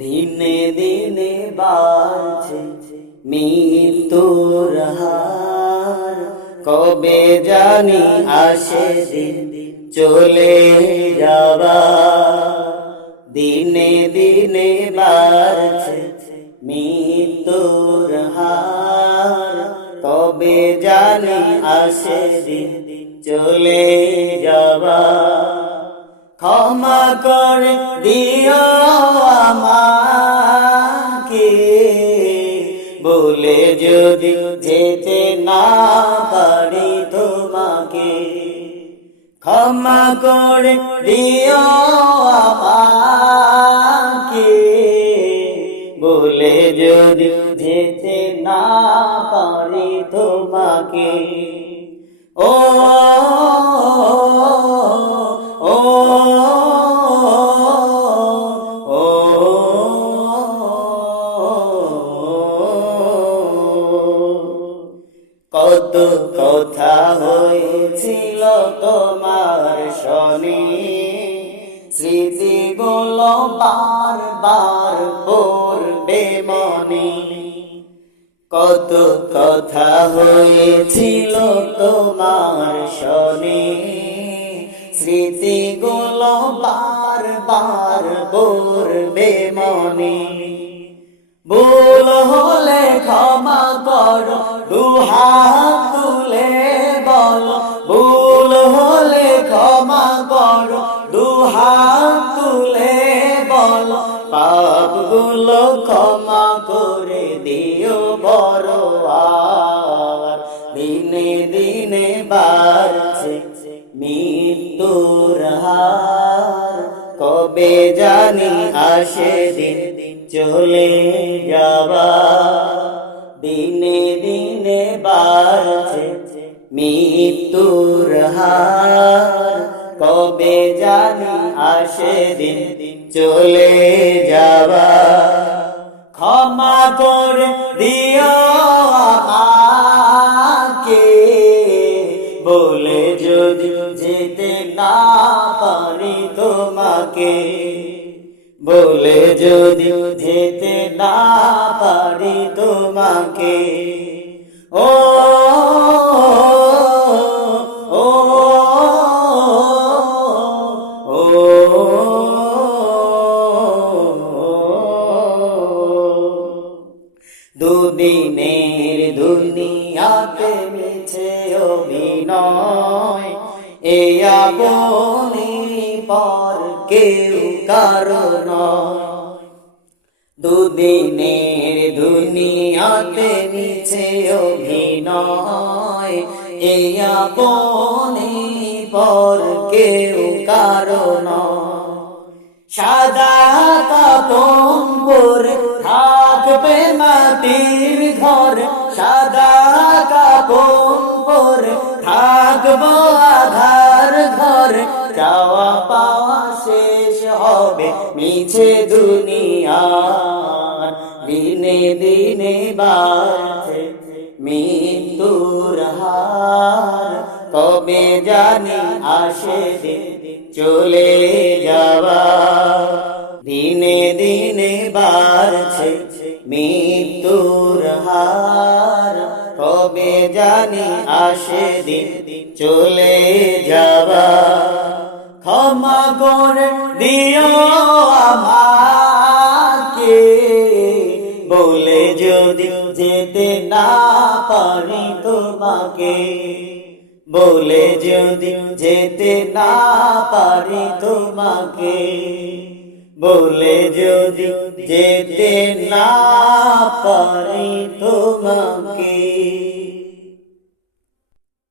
দিনে দিনে বাড়ছে মৃত্যুর হার কবে জানি আসে দিন চলে যাবা দিনে দিনে বাড়ছে মৃত্যুর হার কবে জানি আসে দিন চলে যাবা ক্ষমা করে দিও আমাকে বলে যদি যেতে না পারি তোমাকে, ক্ষমা করে দিও আমাকে। বলে যদি যেতে না পারি তোমাকে, ও ও কত কথা হয়েছিল তোমার শনি। স্মৃতিগুলো বার বার পড়বে মনে। কত কথা হয়েছিল তোমার শনি। স্মৃতিগুলো বার বার পড়বে মনে। ভুল হলে ক্ষমা করো দুহাত তুলে বলো, ভুল হলে ক্ষমা করো দুহাত তুলে বলো, পাপগুলো ক্ষমা করে দিও বড় আর দিনে দিনে বাড়ছে মৃত্যুর কবে জানি আসে দিন চলে যাবা দিনে দিনে বাড়ছে মৃত্যুর হার। কবে জানি আসে দিন চলে যাবা ক্ষমা করে দিও আমাকে। বলে যদি যেতে না পারি তোমাকে। বলে যদি যেতে না পারি তোমাকে, ও দুদিনের দুনিয়াতে মিছে অভিনয়, এ আপনি পর কেউ কারণ দুদিনের দুনিয়াতে মিছে অভিনয়। এ আপনি পর কেউ কারণ সাদা কাপন পরে থাকবে মাটির ঘর। সাদা কাপন পরে থাকব আধার মিছে দুনিয়া দিনে দিনে বাড়ছে মৃত্যুর হার। কবে জানি আসে চলে যাওয়া। দিনে দিনে বাড়ছে মৃত্যুর হার। কবে জানি আসে দিন চলে যাবা ক্ষমা করে দিও পারি তোমাকে বলে যদি যেতে না পারি তোমাকে বলে যদি যেতে না পারি তোমাকে।